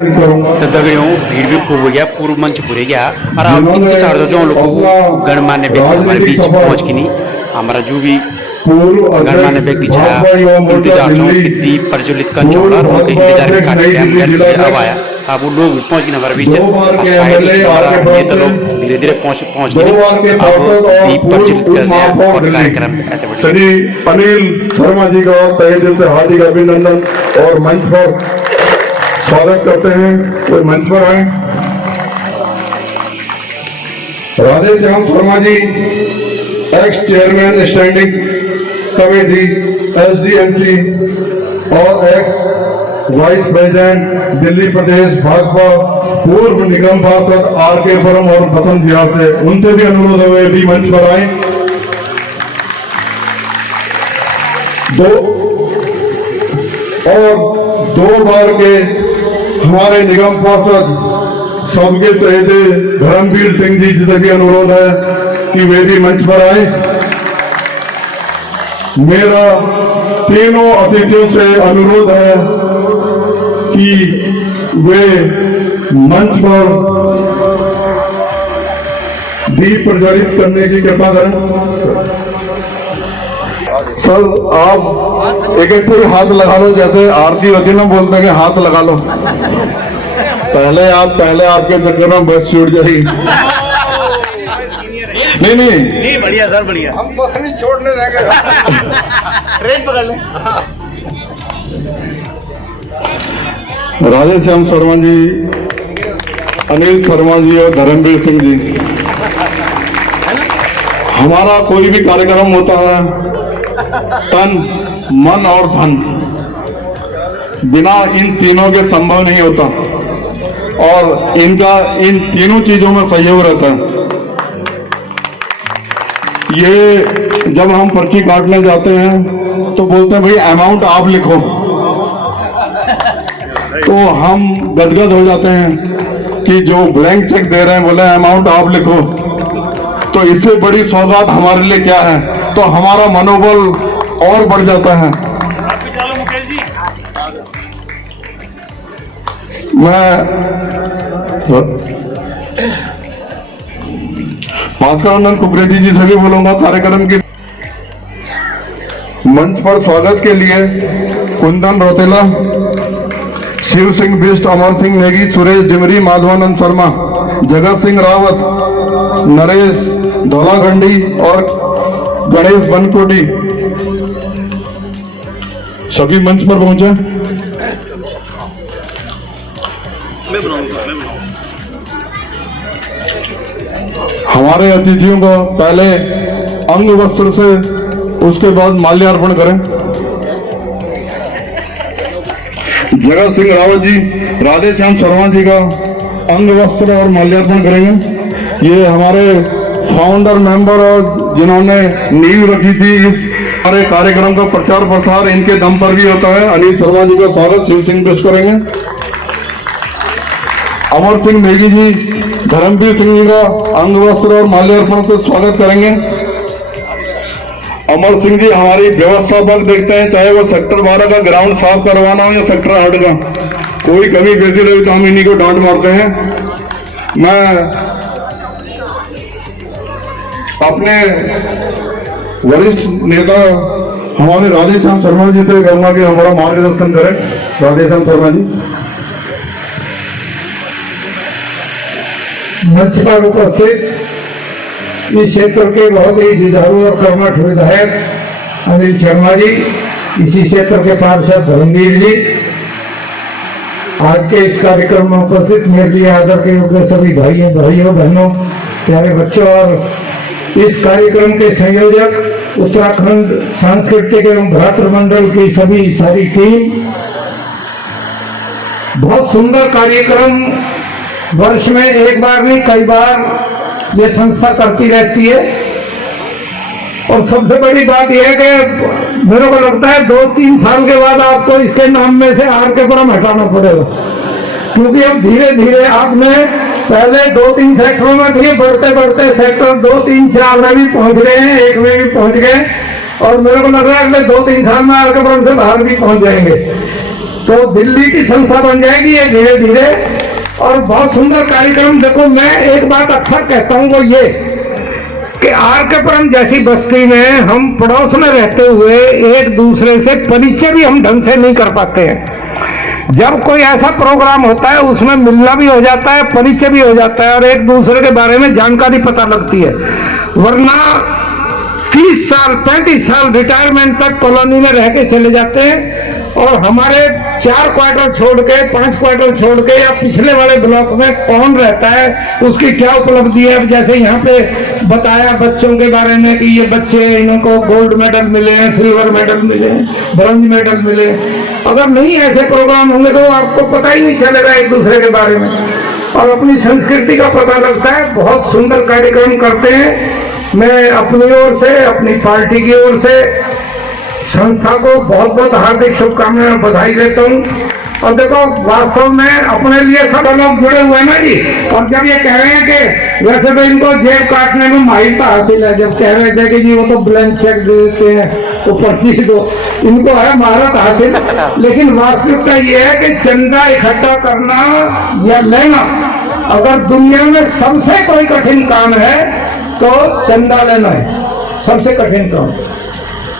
तो दगड़ियों भीड़ भी खूब हो गया, पूर्व मंच पूरे गया और अब इंतजार जो लोग गणमान्य व्यक्ति हमारे बीच पहुंच की नहीं, हमारा जो भी गणमान्य व्यक्ति छाया इंतजार जो कितनी प्रज्वलित कर चौड़ा और उनके इंतजार में कार्यक्रम अब आया। अब वो लोग पहुंच गए हमारे बीच और शायद ये तो लोग धीरे धीरे पहुंच गए, अब भी प्रज्वलित कर दिया और कार्यक्रम ऐसे बढ़े। अनिल शर्मा जी का तहे दिल से हार्दिक अभिनंदन और मंच पर स्वागत करते हैं। कोई मंच पर आए। Radhe Shyam Sharma ji ex chairman standing committee SDMC और ex vice president Delhi Pradesh Bhajpa पूर्व निगम पार्षद आर के पुरम और बसंत बिहार से, उनसे भी अनुरोध हुए भी मंच पर आए। दो बार के हमारे निगम पार्षद सबके चहेते धर्मवीर सिंह जी से भी अनुरोध है कि वे भी मंच पर आए। मेरा तीनों अतिथियों से अनुरोध है कि वे मंच पर दीप प्रज्वलित करने की कृपा करें। सर आप एक एक पूरे हाथ लगा लो, जैसे आरती होती ना बोलते हैं कि हाथ लगा लो। पहले आपके चक्कर में बस छूट जाएगी। नहीं बढ़िया सर बढ़िया, हम बस नहीं छोड़ने देंगे। ट्रेन पकड़ ले। राधे श्याम शर्मा जी, अनिल शर्मा जी और धर्मवीर सिंह जी, हमारा कोई भी कार्यक्रम होता है तन मन और धन, बिना इन तीनों के संभव नहीं होता और इनका इन तीनों चीजों में सहयोग रहता है। ये जब हम पर्ची काटने जाते हैं तो बोलते हैं भाई अमाउंट आप लिखो, तो हम गदगद हो जाते हैं कि जो ब्लैंक चेक दे रहे हैं बोले अमाउंट आप लिखो, तो इससे बड़ी सौगात हमारे लिए क्या है, तो हमारा मनोबल और बढ़ जाता है। मैं भास्कर कुकरेजी जी से भी बोलूंगा कार्यक्रम के मंच पर स्वागत के लिए कुंदन रोतेला, शिव सिंह बिष्ट, अमर सिंह नेगी, सुरेश डिमरी, माधवानंद शर्मा, जगत सिंह रावत, नरेश धौलाखंडी और गणेश बनकोटी सभी मंच पर पहुंचे। हमारे अतिथियों को पहले अंग वस्त्र से, उसके बाद माल्यार्पण करें। जगत सिंह रावत जी राधे श्याम शर्मा जी का अंग वस्त्र और माल्यार्पण करेंगे। ये हमारे फाउंडर मेंबर और जिन्होंने नींव रखी थी इस हमारे कार्यक्रम का प्रचार प्रसार इनके दम पर भी होता है। अनिल शर्मा जी का स्वागत शिव सिंह पेश करेंगे। अमर सिंह नेगी जी धर्मवीर सिंह जी का अंग वस्त्र और माल्यार्पण से स्वागत करेंगे। अमर सिंह जी हमारी व्यवस्था पर देखते हैं, चाहे वो सेक्टर 12 का ग्राउंड साफ करवाना हो या सेक्टर 8 का, कोई कमी बेसी रही तो हम इन्हीं को डांट मारते हैं। मैं अपने वरिष्ठ नेता हमारे राधे श्याम शर्मा जी से कहूंगा कि हमारा मार्गदर्शन करें। राधे श्याम शर्मा जी मंच पर उपस्थित इस क्षेत्र के बहुत ही जुझारू और कर्मठ विधायक अनिल शर्मा जी, इसी क्षेत्र के पार्षद धर्मवीर जी, आज के इस कार्यक्रम में उपस्थित मेरे लिए आदर के योग्य सभी भाइयों बहनों, प्यारे बच्चों और इस कार्यक्रम के संयोजक उत्तराखंड सांस्कृतिक एवं भ्रातृ मंडल की सारी टीम। बहुत सुंदर कार्यक्रम वर्ष में एक बार नहीं कई बार ये संस्था करती रहती है और सबसे बड़ी बात यह है कि मेरे को लगता है 2-3 साल के बाद आपको इसके नाम में से आर के पुरम हटाना पड़ेगा, क्योंकि अब धीरे धीरे आपने पहले 2-3 सेक्टरों में थे, बढ़ते बढ़ते सेक्टर 2-3 4 में भी पहुंच गए हैं, 1 में भी पहुंच गए और मेरे को लग रहा है अगले 2-3 साल में आर के पुरम से बाहर भी पहुंच जाएंगे। तो दिल्ली की संस्था बन जाएगी ये धीरे धीरे। और बहुत सुंदर कार्यक्रम। देखो मैं एक बात अक्सर कहता हूँ वो ये कि आर के पुरम जैसी बस्ती में हम पड़ोस में रहते हुए एक दूसरे से परिचय भी हम ढंग से नहीं कर पाते हैं। जब कोई ऐसा प्रोग्राम होता है उसमें मिलना भी हो जाता है, परिचय भी हो जाता है और एक दूसरे के बारे में जानकारी पता लगती है। वरना 30 साल 35 साल रिटायरमेंट तक कॉलोनी में रह के चले जाते हैं और हमारे 4 क्वार्टर छोड़ के 5 क्वार्टर छोड़ के या पिछले वाले ब्लॉक में कौन रहता है, उसकी क्या उपलब्धि है। जैसे यहाँ पे बताया बच्चों के बारे में कि ये बच्चे इनको गोल्ड मेडल मिले हैं, सिल्वर मेडल मिले, ब्रॉन्ज मेडल मिले। अगर नहीं ऐसे प्रोग्राम होंगे तो आपको पता ही नहीं चलेगा एक दूसरे के बारे में और अपनी संस्कृति का पता लगता है। बहुत सुंदर कार्यक्रम करते हैं। मैं अपनी ओर से, अपनी पार्टी की ओर से संस्था को बहुत बहुत हार्दिक शुभकामनाएं, बधाई देता हूँ। और देखो वास्तव में अपने लिए सब लोग जुड़े हुए हैं ना जी। और जब ये कह रहे हैं कि वैसे तो इनको जेब काटने में माहिरता हासिल है, जब कह रहे थे कि जी वो तो ब्लैंक चेक दे देते हैं तो पर्ची दो, इनको है महारत हासिल। लेकिन वास्तविकता ये है कि चंदा इकट्ठा करना या लेना, अगर दुनिया में सबसे कोई कठिन काम है तो चंदा लेना है, सबसे कठिन काम।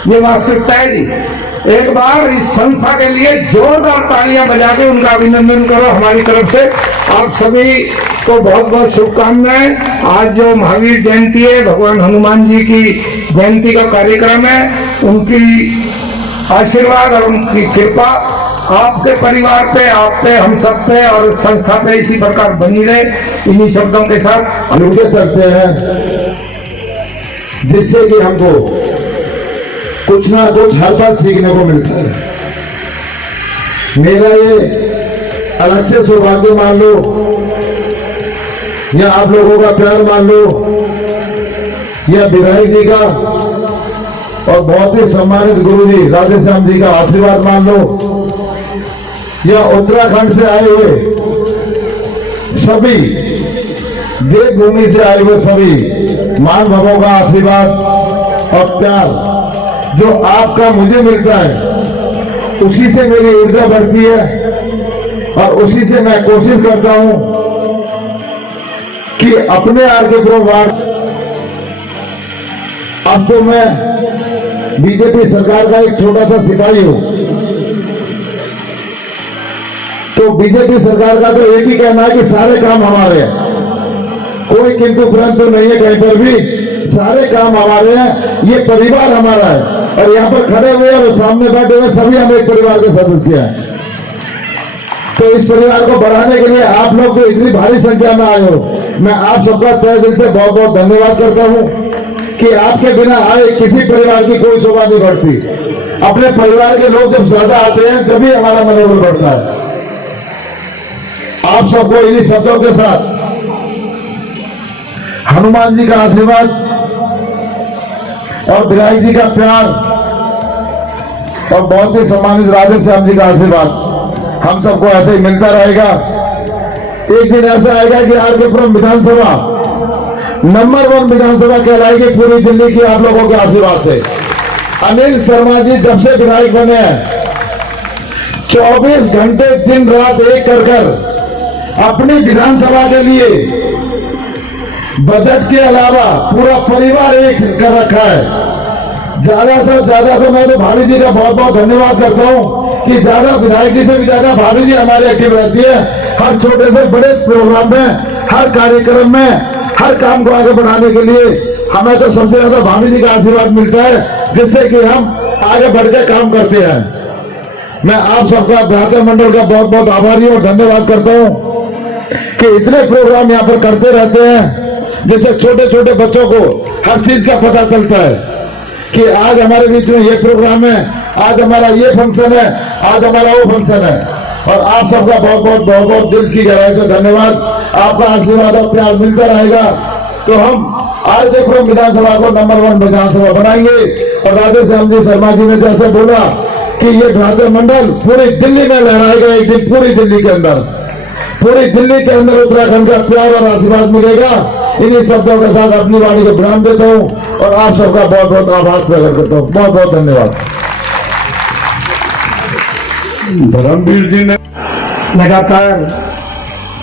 ये वास्तविकता है जी। एक बार इस संस्था के लिए जोरदार तालियां बजा के उनका अभिनंदन करो हमारी तरफ से। आप सभी को बहुत बहुत शुभकामनाएं। आज जो महावीर जयंती है, भगवान हनुमान जी की जयंती का कार्यक्रम है, उनकी आशीर्वाद और उनकी कृपा आपके परिवार पे, आप पे, हम सब पे और संस्था पे इसी प्रकार बनी रहे। इन्हीं शब्दों के साथ जुड़ते सकते हैं जिससे कि हमको कुछ ना कुछ हर बार सीखने को मिलता है। मेरा ये अलग से सौभाग्य मान लो या आप लोगों का प्यार मान लो या विधायक जी का और बहुत ही सम्मानित गुरु जी राधे श्याम जी का आशीर्वाद मान लो या उत्तराखंड से आए हुए सभी, देवभूमि से आए हुए सभी महानुभावों का आशीर्वाद और प्यार जो आपका मुझे मिलता है, उसी से मेरी ऊर्जा बढ़ती है और उसी से मैं कोशिश करता हूं कि अपने आगे वार्ड, अब तो मैं बीजेपी सरकार का एक छोटा सा सिपाही हूं, तो बीजेपी सरकार का तो एक ही कहना है कि सारे काम हमारे हैं, कोई किंतु परंतु नहीं है कहीं पर भी, सारे काम हमारे हैं, ये परिवार हमारा है। और यहाँ पर खड़े हुए और सामने बैठे हुए सभी हम एक परिवार के सदस्य हैं। तो इस परिवार को बढ़ाने के लिए आप लोग जो इतनी भारी संख्या में आए हो, मैं आप सबका तहे दिल से बहुत बहुत धन्यवाद करता हूं कि आपके बिना आए किसी परिवार की कोई शोभा नहीं बढ़ती। अपने परिवार के लोग जब ज्यादा आते हैं तभी हमारा मनोबल बढ़ता है। आप सबको इन्हीं शब्दों के साथ हनुमान जी का आशीर्वाद और विधायक जी का प्यार और बहुत ही सम्मानित राधे श्याम जी का आशीर्वाद हम सबको ऐसे ही मिलता रहेगा। एक दिन ऐसा आएगा कि आर के पुरम विधानसभा नंबर 1 विधानसभा कहलाएगी पूरी दिल्ली की आप लोगों के आशीर्वाद से। अनिल शर्मा जी जब से विधायक बने हैं 24 घंटे दिन रात एक कर अपनी विधानसभा के लिए बजट के अलावा पूरा परिवार एक कर रखा है। ज्यादा से ज्यादा तो मैं तो भाभी जी का बहुत बहुत धन्यवाद करता हूं कि ज्यादा विधायक जी से भी ज्यादा भाभी जी हमारे एक्टिव रहती है। हर छोटे से बड़े प्रोग्राम में, हर कार्यक्रम में, हर काम को आगे बढ़ाने के लिए हमें तो सबसे ज्यादा भाभी जी का आशीर्वाद मिलता है, जिससे कि हम आगे बढ़ के काम करते हैं। मैं आप सबका भ्राता मंडल का बहुत बहुत आभारी और धन्यवाद करता हूं कि इतने प्रोग्राम यहाँ पर करते रहते हैं, जिससे छोटे छोटे बच्चों को हर चीज का पता चलता है कि आज हमारे बीच में ये प्रोग्राम है, आज हमारा ये फंक्शन है, आज हमारा वो फंक्शन है। और आप सबका बहुत बहुत दिल की गहराई से धन्यवाद। आपका आशीर्वाद और प्यार मिलता रहेगा तो हम आज के विधानसभा को नंबर 1 विधानसभा बनाएंगे। और राधे श्याम जी शर्मा जी ने जैसे बोला कि ये भ्राता मंडल पूरी दिल्ली में लहराएगा, एक दिन पूरी दिल्ली के अंदर उत्तराखंड का प्यार और आशीर्वाद मिलेगा। इन्हीं शब्दों के साथ अपनी वाणी को विराम देता हूं और आप सबका बहुत बहुत आभार प्रकट करता हूं। बहुत बहुत धन्यवाद। धर्मवीर जी ने लगातार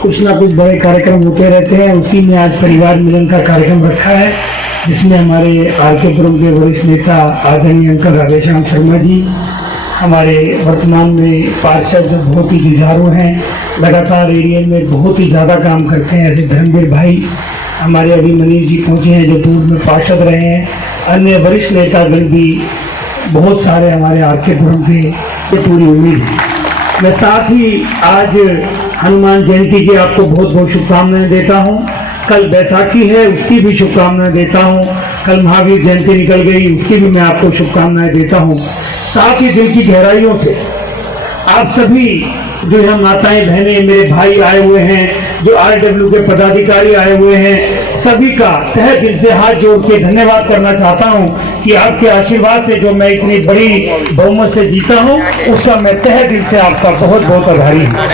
कुछ ना कुछ बड़े कार्यक्रम होते रहते हैं। उसी में आज परिवार मिलन का कार्यक्रम रखा है, जिसमें हमारे आरकेपुरम के वरिष्ठ नेता आदरणीय अंकल राधेश्याम शर्मा जी, हमारे वर्तमान में पार्षद जो बहुत ही जुझारू हैं, लगातार एरिया में बहुत ही ज़्यादा काम करते हैं, ऐसे धर्मवीर भाई हमारे अभी मनीष जी पहुँचे हैं जो पूर्व में पार्षद रहे हैं, अन्य वरिष्ठ नेतागण भी बहुत सारे हमारे आरकेपुरम के, ये पूरी उम्मीद है। मैं साथ ही आज हनुमान जयंती की आपको बहुत बहुत शुभकामनाएं देता हूं। कल बैसाखी है, उसकी भी शुभकामनाएं देता हूं। कल महावीर जयंती निकल गई, उसकी भी मैं आपको शुभकामनाएं देता हूं। साथ ही दिल की गहराइयों से आप सभी जो यहाँ माताएं बहनें मेरे भाई आए हुए हैं, जो RW के पदाधिकारी आए हुए हैं, सभी का तहे दिल से हाथ जोड़ के धन्यवाद करना चाहता हूं कि आपके आशीर्वाद से जो मैं इतनी बड़ी बहुमत से जीता हूं, उसका मैं तहे दिल से आपका बहुत बहुत आभारी हूं।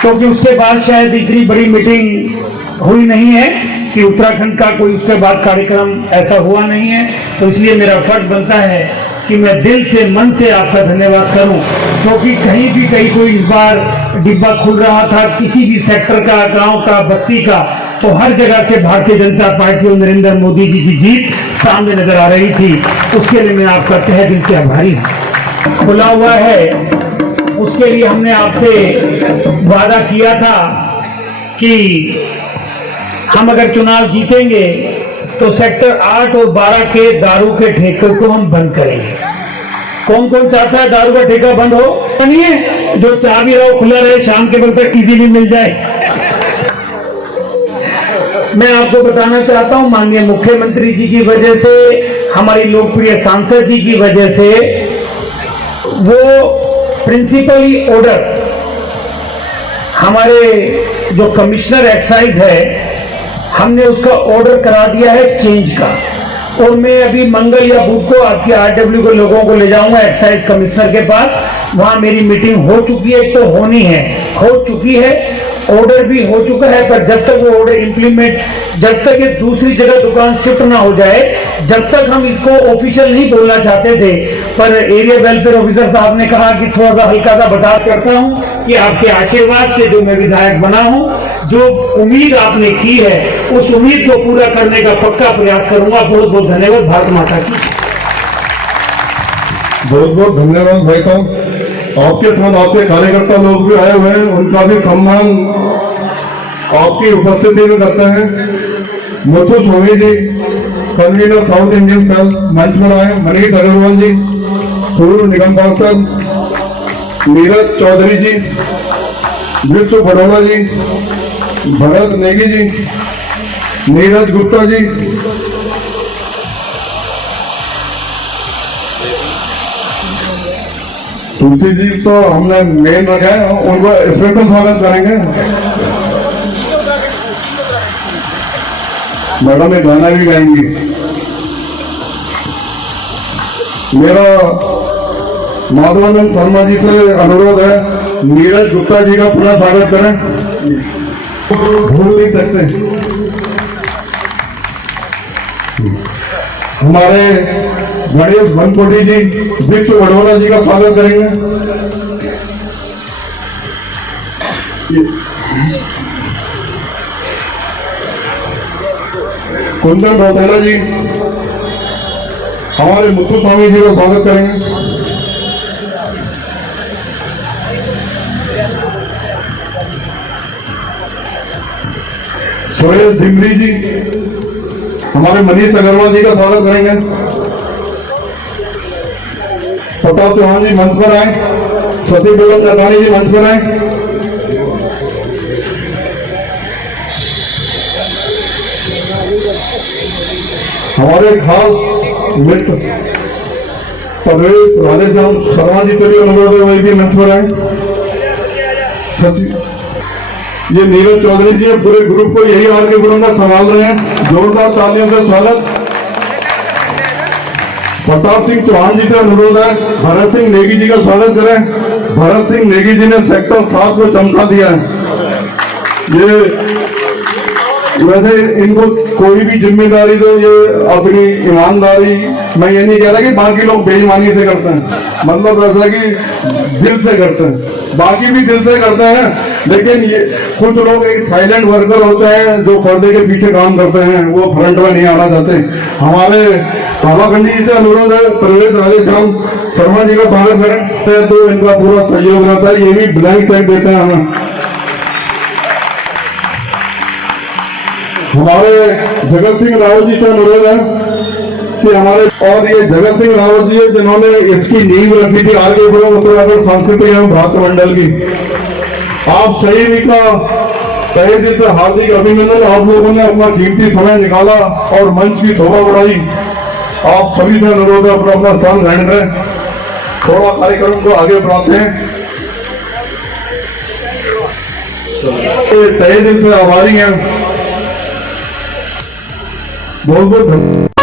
क्योंकि उसके बाद शायद इतनी बड़ी मीटिंग हुई नहीं है कि उत्तराखंड का कोई उसके बाद कार्यक्रम ऐसा हुआ नहीं है, तो इसलिए मेरा फर्ज बनता है कि मैं दिल से मन से आपका धन्यवाद करूं। क्योंकि कहीं भी कहीं कोई इस बार डिब्बा खुल रहा था, किसी भी सेक्टर का, गांव का, बस्ती का, तो हर जगह से भारतीय जनता पार्टी और नरेंद्र मोदी जी की जीत सामने नजर आ रही थी। उसके लिए मैं आपका तहे दिल से आभारी हूं। खुला हुआ है, उसके लिए हमने आपसे वादा किया था कि हम अगर चुनाव जीतेंगे तो सेक्टर 8 और 12 के दारू के ठेके को हम बंद करेंगे। कौन कौन चाहता है दारू का ठेका बंद हो? नहीं है, जो चाह भी रहो खुला रहे, शाम के वक्त तक किसी भी मिल जाए। मैं आपको बताना चाहता हूं, माननीय मुख्यमंत्री जी की वजह से, हमारी लोकप्रिय सांसद जी की वजह से, वो प्रिंसिपली ऑर्डर हमारे जो कमिश्नर एक्साइज है, हमने उसका ऑर्डर करा दिया है चेंज का। और मैं अभी मंगल या बुध को आपके RW के लोगों को ले जाऊंगा एक्साइज कमिश्नर के पास। वहां मेरी मीटिंग हो चुकी है, तो होनी है, हो चुकी है, ऑर्डर भी हो चुका है। पर जब तक वो ऑर्डर इंप्लीमेंट, जब तक ये दूसरी जगह दुकान शिफ्ट ना हो जाए, जब तक हम इसको ऑफिशियल नहीं बोलना चाहते थे। पर एरिया वेलफेयर ऑफिसर साहब ने कहा कि थोड़ा सा हल्का सा बता करता हूं कि आपके आशीर्वाद से जो मैं विधायक बना हूं, जो उम्मीद आपने की है, उस उम्मीद को पूरा करने का पक्का प्रयास करूंगा। बहुत बहुत धन्यवाद। भारत माता की बहुत बहुत धन्यवाद भाई साहब। आपके साथ आपके कार्यकर्ता लोग भी आए हुए हैं, उनका भी सम्मान आपकी उपस्थिति में करते हैं। Muthu Swami ji, convener south Indian cell, मंच पर आए। मनीष अग्रवाल जी, पूर्व निगम पार्षद, नीरज चौधरी जी, विश्व बड़ौला जी, भरत नेगी जी, नीरज गुप्ता जी, तुलसी जी तो हमने मेन रखा है, उनको स्पेशल स्वागत करेंगे। मैडम ये गाना भी गाएंगी। मेरा माधवानंद शर्मा जी से अनुरोध है, नीरज गुप्ता जी का पुनः स्वागत करें, भूल नहीं सकते। हमारे गणेश बनकोटी जी, विश्व बड़ौला जी का स्वागत करेंगे। कुंदन रौतेला जी, हमारे मुथु स्वामी जी का स्वागत करेंगे। सुरेश धिमरी जी, हमारे मनीष अग्रवाल जी का स्वागत करेंगे। प्रताप चौहान जी मंच पर आए। सती बेगम चौहानी जी मंच पर आए। हमारे खास मित्र परवेश राधेश्याम शर्मा जी से भी अनुरोध है, वही भी मंच पर आए। ये नीरज चौधरी जी पूरे ग्रुप को यही आगे का संभाल रहे हैं। जोरदार तालियों से स्वागत। प्रताप सिंह चौहान जी से अनुरोध है, भरत सिंह नेगी जी का स्वागत करें। भरत सिंह नेगी जी ने सेक्टर 7 को चमका दिया है। ये वैसे इनको कोई भी जिम्मेदारी दो, ये अपनी ईमानदारी, मैं ये नहीं कह रहा कि बाकी लोग बेईमानी से करते हैं, मतलब ऐसा कि दिल से करते हैं, बाकी भी दिल से करते हैं, लेकिन ये कुछ लोग एक साइलेंट वर्कर होते हैं जो पर्दे के पीछे काम करते हैं, वो फ्रंट में नहीं आना चाहते। हमारे कालाखंडी जी से अनुरोध है, प्रवेश राधेश्याम शर्मा जी का स्वागत करें तो इनका पूरा सहयोग रहता है, ये भी ब्लैंक चेक देते हैं हमें। हमारे जगत सिंह रावत जी से अनुरोध है कि हमारे, और ये जगत सिंह रावत जी है जिन्होंने इसकी नींव रखी थी आगे उत्तराखंड सांस्कृतिक एवं भ्रातृ मंडल की। आप सही भी का तहे दिल से हार्दिक अभिनंदन। आप लोगों ने अपना कीमती समय निकाला और मंच की शोभा बढ़ाई। आप सभी से अनुरोध है अपना अपना स्थान ग्रहण करें, थोड़ा कार्यक्रम को आगे बढ़ाते हैं। तहे दिल से आभारी हैं, बहुत बहुत धन्यवाद।